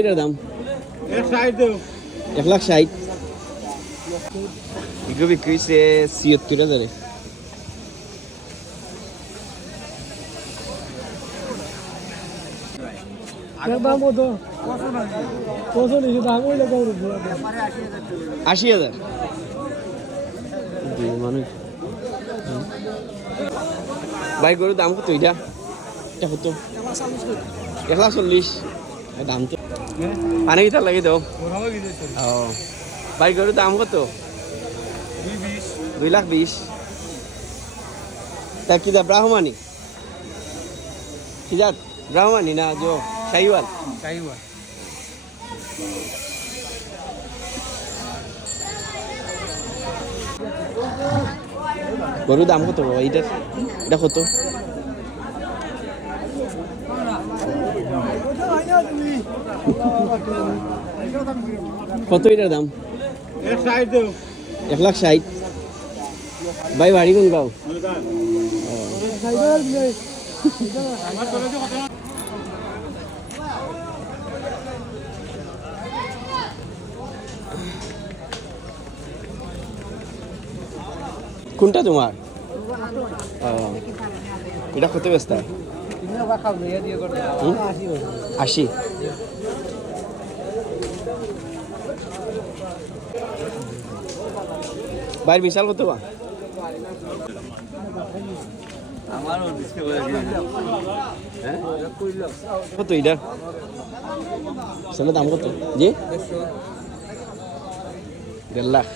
এটার দাম 1,60,000। এগুলো বিক্রি হয়েছে 76,000। দাম কত? 80,000। ভাই গরুর দাম কত এটা? এটা কত? 1,40,000। দাম তো পানি কি তার লাগে দাও। ও ভাই গরুর দাম কত? 2,20,000। তা কি দা ব্রাহ্মণী? কি জাত? ব্রাহ্মণী না जो শাহিওয়াল? গরুর দাম কত বাবা এইটার? এটা কত? কত এটার দাম? 1,60,000। ভাই বাড়ি কোন গাঁও? কোনটা তোমার? এটা কত ব্যস্ত? 80। বাইর বিশাল কত বা? কত এটা? দাম কত? জি 1.5 লাখ।